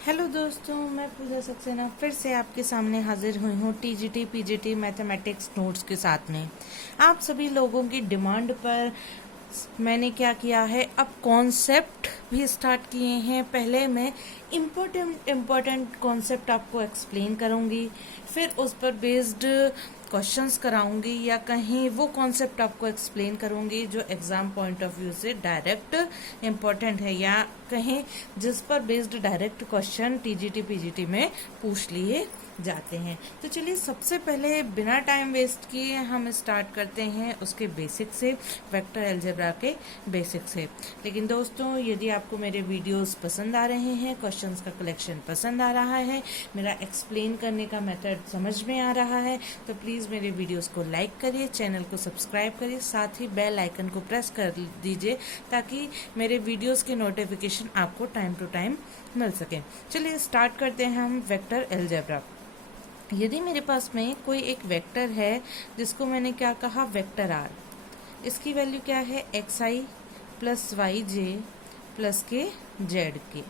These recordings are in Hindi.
हेलो दोस्तों, मैं पूजा सक्सेना फिर से आपके सामने हाजिर हुई हूँ टीजीटी पीजीटी मैथमेटिक्स नोट्स के साथ में। आप सभी लोगों की डिमांड पर मैंने क्या किया है, अब कॉन्सेप्ट भी स्टार्ट किए हैं। पहले मैं इम्पोर्टेंट कॉन्सेप्ट आपको एक्सप्लेन करूँगी, फिर उस पर बेस्ड क्वेश्चंस कराऊंगी या कहीं वो कॉन्सेप्ट आपको एक्सप्लेन करूंगी जो एग्जाम पॉइंट ऑफ व्यू से डायरेक्ट इम्पोर्टेंट है, या कहीं जिस पर based direct question TGT PGT में पूछ लिए जाते हैं। तो चलिए सबसे पहले बिना टाइम वेस्ट किए हम स्टार्ट करते हैं उसके बेसिक से, वेक्टर अलजेब्रा के बेसिक से। लेकिन दोस्तों, यदि आपको मेरे वीडियोस पसंद आ रहे हैं, क्वेश्चंस का कलेक्शन पसंद आ रहा है, मेरा एक्सप्लेन करने का मेथड समझ में आ रहा है, तो प्लीज़ मेरे वीडियोस को लाइक करिए, चैनल को सब्सक्राइब करिए, साथ ही बेल आइकन को प्रेस कर दीजिए ताकि मेरे वीडियोस के नोटिफिकेशन आपको टाइम टू टाइम मिल सके। चलिए स्टार्ट करते हैं हम वेक्टर अलजेब्रा। यदि मेरे पास में कोई एक वेक्टर है जिसको मैंने क्या कहा, वेक्टर आर, इसकी वैल्यू क्या है, एक्स आई प्लस वाई जे प्लस के जेड के,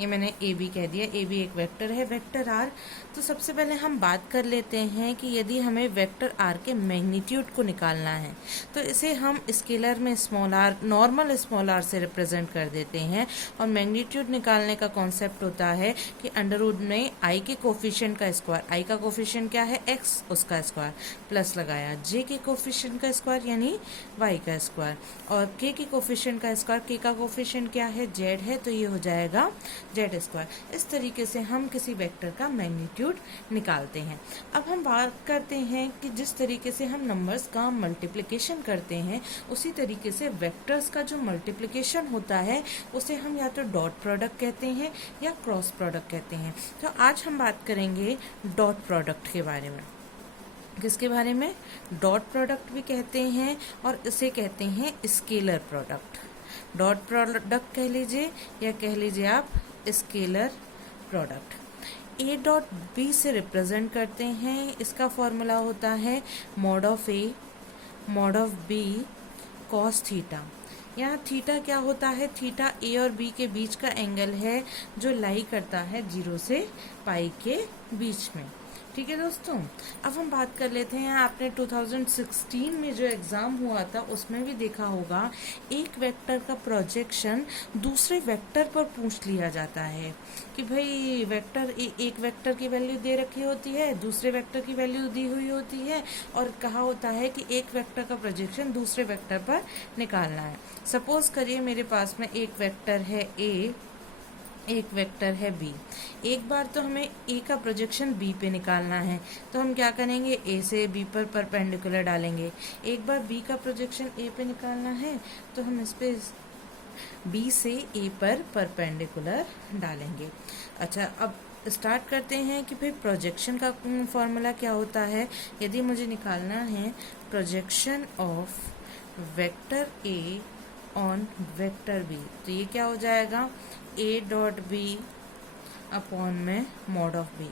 ये मैंने ए बी कह दिया। ए बी एक वेक्टर है, वेक्टर आर। तो सबसे पहले हम बात कर लेते हैं कि यदि हमें वेक्टर आर के मैग्नीट्यूड को निकालना है तो इसे हम स्केलर में small r, normal small r से रिप्रेजेंट कर देते हैं। और मैग्नीट्यूड निकालने का कॉन्सेप्ट होता है कि अंडर रूट में आई के कोफिशिएंट का स्क्वायर, आई का कोफिशिएंट क्या है, एक्स, उसका स्क्वायर प्लस लगाया, जे के कोफिशिएंट का स्क्वायर यानी वाई का स्क्वायर, और के कोफिशिएंट का स्क्वायर, के का कोफिशिएंट क्या है, जेड है, तो ये हो जाएगा जेड स्क्वायर। इस तरीके से हम किसी वेक्टर का मैग्नीट्यूड निकालते हैं। अब हम बात करते हैं कि जिस तरीके से हम नंबर्स का मल्टीप्लिकेशन करते हैं उसी तरीके से वेक्टर्स का जो मल्टीप्लिकेशन होता है उसे हम या तो डॉट प्रोडक्ट कहते हैं या क्रॉस प्रोडक्ट कहते हैं। तो आज हम बात करेंगे डॉट प्रोडक्ट के बारे में। किसके बारे में, डॉट प्रोडक्ट भी कहते हैं और इसे कहते हैं स्केलर प्रोडक्ट। डॉट प्रोडक्ट कह लीजिए या कह लीजिए आप scalar product. A dot B से रिप्रेजेंट करते हैं, इसका फॉर्मूला होता है mod of A mod of B cos theta. यहाँ थीटा क्या होता है, थीटा ए और बी के बीच का एंगल है जो लाई करता है 0 से पाई के बीच में। ठीक है दोस्तों, अब हम बात कर लेते हैं, आपने 2016 में जो एग्जाम हुआ था उसमें भी देखा होगा, एक वेक्टर का प्रोजेक्शन दूसरे वेक्टर पर पूछ लिया जाता है कि भाई वेक्टर एक वेक्टर की वैल्यू दे रखी होती है, दूसरे वेक्टर की वैल्यू दी हुई होती है, और कहा होता है कि एक वेक्टर का प्रोजेक्शन दूसरे वेक्टर पर निकालना है। सपोज करिए मेरे पास में एक वेक्टर है ए, एक वेक्टर है बी। एक बार तो हमें ए का प्रोजेक्शन बी पे निकालना है, तो हम क्या करेंगे, ए से बी पर परपेंडिकुलर डालेंगे। एक बार बी का प्रोजेक्शन ए पे निकालना है तो हम इस पे बी से ए पर परपेंडिकुलर डालेंगे। अच्छा, अब स्टार्ट करते हैं कि भाई प्रोजेक्शन का फॉर्मूला क्या होता है। यदि मुझे निकालना है projection of vector A on vector B, तो ये क्या हो जाएगा, ए डॉट बी अपॉन में मॉड ऑफ बी।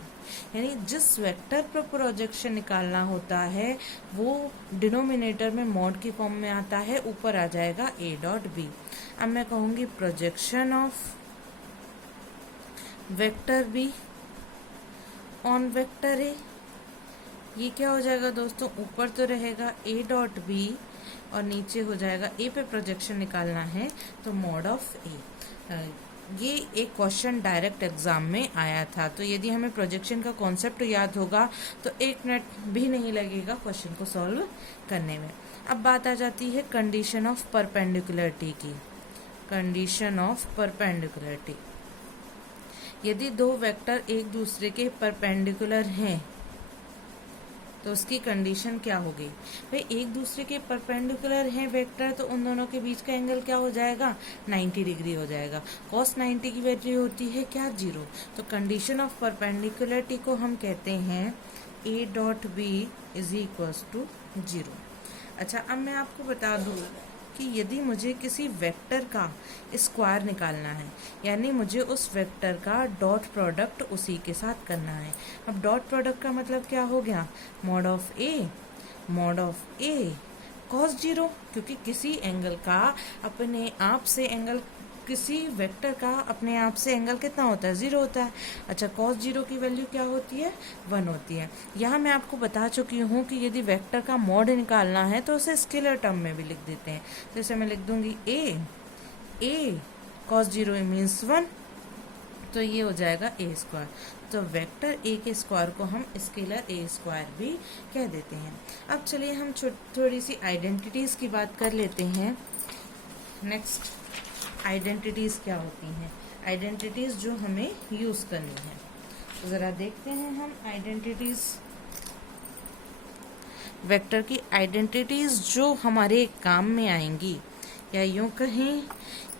यानी जिस वेक्टर पर प्रोजेक्शन निकालना होता है वो डिनोमिनेटर में मॉड की फॉर्म में आता है, ऊपर आ जाएगा ए डॉट बी। अब मैं कहूँगी projection of vector be on vector A, ये क्या हो जाएगा दोस्तों, ऊपर तो रहेगा ए डॉट बी और नीचे हो जाएगा, ए पे प्रोजेक्शन निकालना है तो मॉड ऑफ ए। ये एक क्वेश्चन डायरेक्ट एग्जाम में आया था, तो यदि हमें प्रोजेक्शन का कॉन्सेप्ट याद होगा तो 1 मिनट भी नहीं लगेगा क्वेश्चन को सॉल्व करने में। अब बात आ जाती है कंडीशन ऑफ परपेंडिकुलरिटी की। कंडीशन ऑफ परपेंडिकुलरिटी, यदि दो वेक्टर एक दूसरे के परपेंडिकुलर हैं तो उसकी कंडीशन क्या होगी, भाई एक दूसरे के परपेंडिकुलर हैं वेक्टर, तो उन दोनों के बीच का एंगल क्या हो जाएगा, 90 डिग्री हो जाएगा। cos 90 की वैल्यू होती है क्या, 0। तो कंडीशन ऑफ परपेंडिकुलरिटी को हम कहते हैं A dot B is equals to 0। अच्छा, अब मैं आपको बता दूँ कि यदि मुझे किसी वेक्टर का स्क्वायर निकालना है, यानी मुझे उस वेक्टर का डॉट प्रोडक्ट उसी के साथ करना है। अब डॉट प्रोडक्ट का मतलब क्या हो गया, मॉड ऑफ ए कॉस 0, क्योंकि किसी एंगल का अपने आप से एंगल किसी वेक्टर का अपने आप से एंगल कितना होता है, 0 होता है। अच्छा, cos 0 की वैल्यू क्या होती है, 1 होती है। यहाँ मैं आपको बता चुकी हूँ कि यदि वेक्टर का मॉड निकालना है तो उसे स्केलर टर्म में भी लिख देते हैं। तो इसे मैं लिख दूंगी a cos 0 मीन्स 1, तो ये हो जाएगा a स्क्वायर। तो वेक्टर a के स्क्वायर को हम स्केलर a स्क्वायर भी कह देते हैं। अब चलिए हम थोड़ी सी आइडेंटिटीज की बात कर लेते हैं। नेक्स्ट, आइडेंटिटीज क्या होती हैं, आइडेंटिटीज जो हमें यूज करनी है, तो जरा देखते हैं हम आइडेंटिटीज। वेक्टर की आइडेंटिटीज जो हमारे काम में आएंगी, या यूं कहें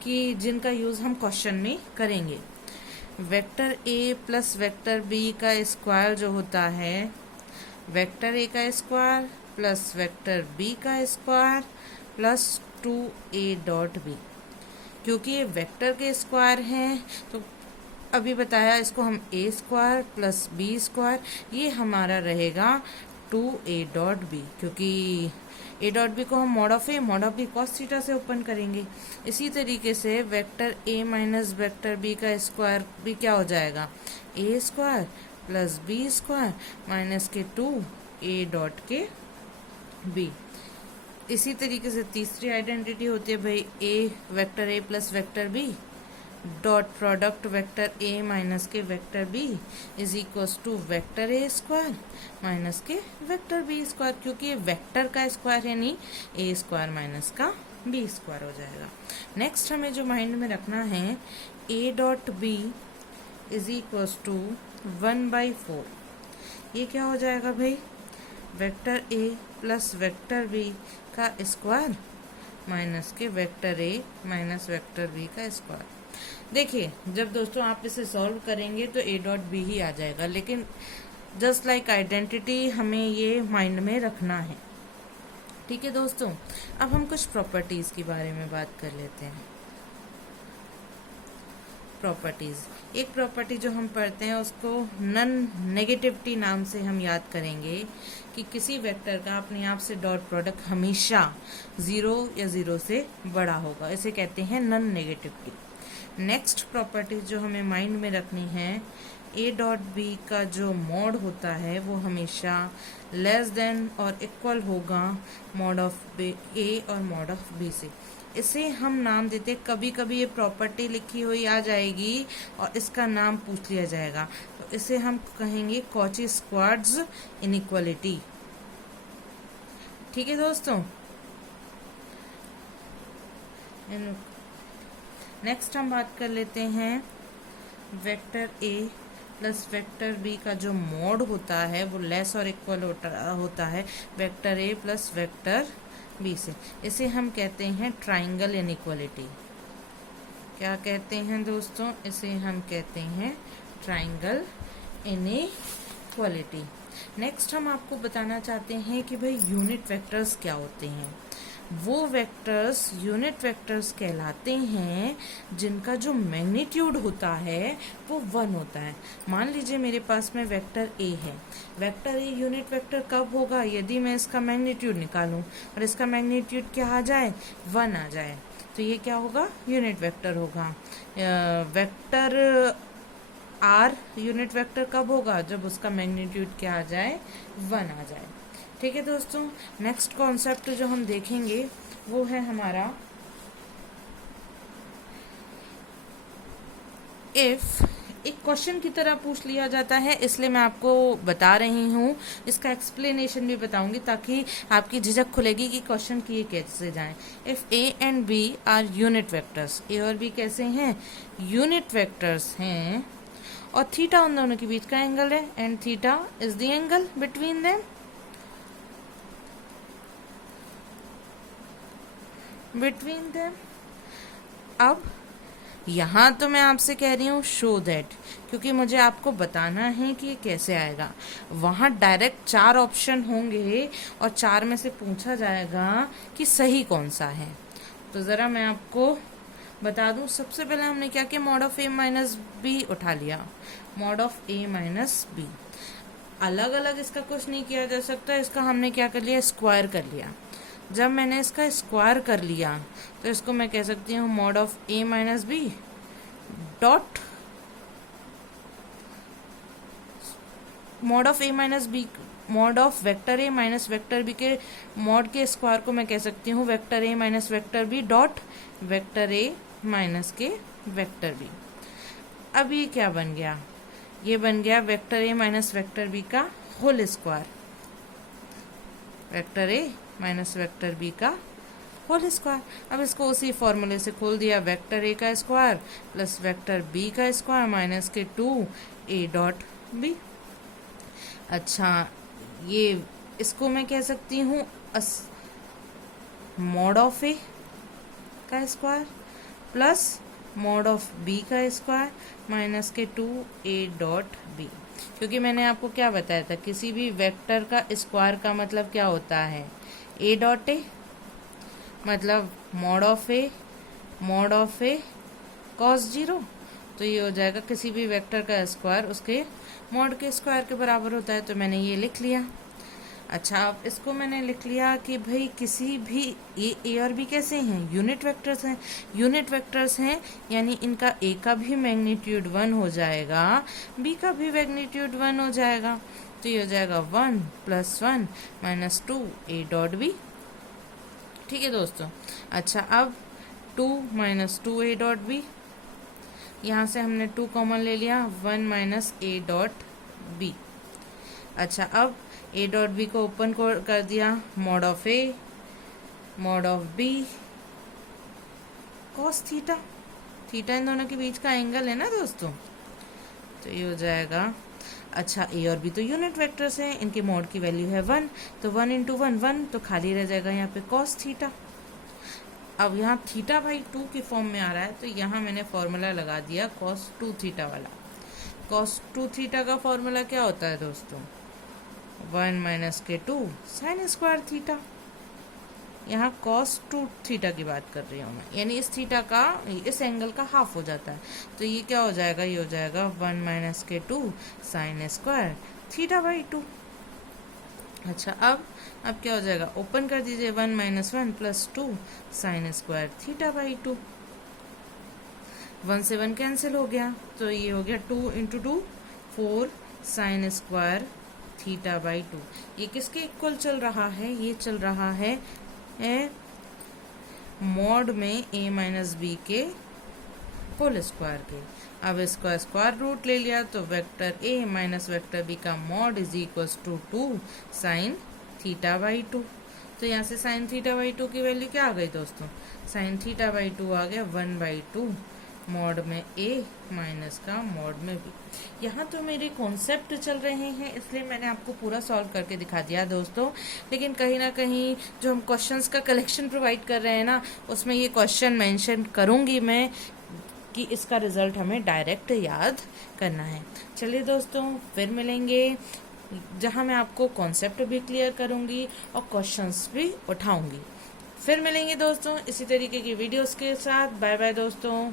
कि जिनका यूज हम क्वेश्चन में करेंगे। Vector a plus vector b का स्क्वायर जो होता है, वेक्टर a का स्क्वायर प्लस वेक्टर b का square plus 2a dot b। क्योंकि ये वेक्टर के स्क्वायर हैं तो अभी बताया इसको हम a square plus b square, ये हमारा रहेगा 2a डॉट b, क्योंकि a डॉट बी को हम mod of B cos theta से ओपन करेंगे। इसी तरीके से vector a minus vector b का स्क्वायर भी क्या हो जाएगा, a square plus b square minus के 2a डॉट के b। इसी तरीके से तीसरी आइडेंटिटी होती है भाई a vector a plus vector b dot product vector a minus के vector b is equals to vector a square minus के वेक्टर b स्क्वायर, क्योंकि ये वेक्टर का स्क्वायर है, नहीं a स्क्वायर माइनस का b स्क्वायर हो जाएगा। नेक्स्ट हमें जो माइंड में रखना है, a dot b is equals to 1/4। ये क्या हो जाएगा भाई, vector a plus vector b का स्क्वायर माइनस के vector a minus vector b का स्क्वायर। देखिए, जब दोस्तों आप इसे सॉल्व करेंगे तो a डॉट बी ही आ जाएगा, लेकिन जस्ट लाइक आइडेंटिटी हमें ये माइंड में रखना है। ठीक है दोस्तों, अब हम कुछ प्रॉपर्टीज के बारे में बात कर लेते हैं। प्रॉपर्टीज, एक प्रॉपर्टी जो हम पढ़ते हैं उसको नन नेगेटिविटी नाम से हम याद करेंगे कि किसी वेक्टर का अपने आप से डॉट प्रोडक्ट हमेशा 0 या 0 से बड़ा होगा, इसे कहते हैं नन नेगेटिविटी। नेक्स्ट प्रॉपर्टी जो हमें माइंड में रखनी है, a डॉट बी का जो मॉड होता है वो हमेशा लेस देन और इक्वल होगा मॉड ऑफ a और मॉड ऑफ b से। इसे हम नाम देते, कभी कभी ये प्रॉपर्टी लिखी हुई आ जाएगी और इसका नाम पूछ लिया जाएगा, तो इसे हम कहेंगे कॉची स्क्वार्ट्ज इनइक्वालिटी। ठीक है दोस्तों, नेक्स्ट हम बात कर लेते हैं vector a plus vector b का जो मॉड होता है वो लेस और इक्वल होता है vector a plus vector b से। इसे हम कहते हैं ट्राइंगल इनइक्वालिटी। क्या कहते हैं दोस्तों, इसे हम कहते हैं ट्राइंगल इनइक्वालिटी। नेक्स्ट हम आपको बताना चाहते हैं कि भाई यूनिट वेक्टर्स क्या होते हैं। वो वेक्टर्स यूनिट वेक्टर्स कहलाते हैं जिनका जो मैग्नीट्यूड होता है वो 1 होता है। मान लीजिए मेरे पास में वेक्टर a है, वेक्टर a यूनिट वेक्टर कब होगा, यदि मैं इसका मैग्नीट्यूड निकालूं और इसका मैग्नीट्यूड क्या आ जाए, 1 आ जाए, तो ये क्या होगा, यूनिट वेक्टर होगा। वेक्टर r यूनिट वेक्टर कब होगा, जब उसका मैग्नीट्यूड क्या आ जाए, 1 आ जाए। ठीक है दोस्तों, नेक्स्ट कॉन्सेप्ट जो हम देखेंगे वो है हमारा इफ। एक क्वेश्चन की तरह पूछ लिया जाता है, इसलिए मैं आपको बता रही हूँ, इसका एक्सप्लेनेशन भी बताऊंगी ताकि आपकी झिझक खुलेगी कि क्वेश्चन किए कैसे जाएं। If a and b are unit vectors, a और b कैसे हैं, यूनिट वेक्टर्स हैं, और थीटा उन दोनों के बीच का एंगल है, and theta is the angle between them. अब यहाँ तो मैं आपसे कह रही हूँ शो दैट, क्योंकि मुझे आपको बताना है कि ये कैसे आएगा। वहाँ डायरेक्ट 4 ऑप्शन होंगे और 4 में से पूछा जाएगा कि सही कौन सा है। तो ज़रा मैं आपको बता दूँ, सबसे पहले हमने क्या किया, mod of a minus B उठा लिया, mod of a minus B. अलग अलग इसका कुछ नहीं किया जा सकता, इसका हमने क्या कर लिया, स्क्वायर कर लिया। जब मैंने इसका स्क्वायर कर लिया तो इसको मैं कह सकती हूँ mod of A minus B dot mod of A minus B, mod of vector A minus vector B के मॉड के स्क्वायर को मैं कह सकती हूँ vector A minus vector B dot vector A minus के वेक्टर बी। अब ये क्या बन गया, ये बन गया vector A minus vector B का whole square, vector A minus vector B का होल स्क्वायर। अब इसको उसी फॉर्मूले से खोल दिया, वेक्टर ए का स्क्वायर प्लस वेक्टर बी का स्क्वायर माइनस के 2a डॉट बी। अच्छा, ये इसको मैं कह सकती हूँ मॉड ऑफ ए का square plus mod of B का स्क्वायर माइनस के 2a डॉट बी। क्योंकि मैंने आपको क्या बताया था, किसी भी वेक्टर का स्क्वायर का मतलब क्या होता है, a डॉट ए, मतलब मॉड ऑफ ए कॉस 0। तो ये हो जाएगा किसी भी वेक्टर का स्क्वायर उसके मॉड के स्क्वायर के बराबर होता है। तो मैंने ये लिख लिया। अच्छा, अब इसको मैंने लिख लिया कि भाई किसी भी ए और बी कैसे हैं, यूनिट वेक्टर्स हैं, यूनिट वेक्टर्स हैं यानी इनका ए का भी मैग्नीट्यूड 1 हो जाएगा, बी का भी मैग्नीट्यूड 1 हो जाएगा। तो ये हो जाएगा 1 + 1 माइनस 2a डॉट बी। ठीक है दोस्तों। अच्छा, अब 2 माइनस 2a डॉट बी, यहाँ से हमने 2 कॉमन ले लिया, 1 माइनस a डॉट बी। अच्छा, अब a डॉट बी को ओपन कर दिया, mod of A mod of B cos theta, theta इन दोनों के बीच का एंगल है ना दोस्तों। तो ये हो जाएगा, अच्छा ए और बी तो यूनिट वेक्टर्स हैं, इनके मॉड की वैल्यू है 1, तो 1 × 1 1, तो खाली रह जाएगा यहाँ पे कॉस थीटा। अब यहाँ थीटा भाई 2 के फॉर्म में आ रहा है, तो यहाँ मैंने फॉर्मूला लगा दिया cos 2 थीटा वाला। cos 2 थीटा का फॉर्मूला क्या होता है दोस्तों, 1 माइनस के 2 साइन स्क्वायर थीटा। यहाँ cos 2 थीटा की बात कर रही हूँ मैं, यानी इस थीटा का, इस एंगल का हाफ हो जाता है। तो ये क्या हो जाएगा, ये हो जाएगा 1 माइनस के 2 साइन स्क्वायर थीटा बाई 2। अच्छा, अब क्या हो जाएगा, ओपन कर दीजिए, 1 minus 1 plus 2 sine square theta by 2। 1 से 1 कैंसिल हो गया, तो ये हो गया 2 × 2 4 साइन स्क्वायर थीटा बाई 2। ये किसके इक्वल चल रहा है, ये चल रहा है मॉड में a माइनस बी के होल स्क्वायर के। अब इसका स्क्वायर रूट ले लिया, तो vector a minus vector b का mod is equals to 2 sine theta by 2। तो यहाँ से साइन थीटा बाई 2 की वैल्यू क्या आ गई दोस्तों, साइन थीटा बाई 2 आ गया 1/2 मॉड में a माइनस का मॉड में b। यहाँ तो मेरे कॉन्सेप्ट चल रहे हैं, इसलिए मैंने आपको पूरा सॉल्व करके दिखा दिया दोस्तों। लेकिन कहीं ना कहीं जो हम क्वेश्चंस का कलेक्शन प्रोवाइड कर रहे हैं ना, उसमें ये क्वेश्चन मेंशन करूँगी मैं कि इसका रिजल्ट हमें डायरेक्ट याद करना है। चलिए दोस्तों, फिर मिलेंगे जहाँ मैं आपको कॉन्सेप्ट भी क्लियर करूँगी और क्वेश्चंस भी उठाऊँगी। फिर मिलेंगे दोस्तों इसी तरीके की वीडियोस के साथ। बाय बाय दोस्तों।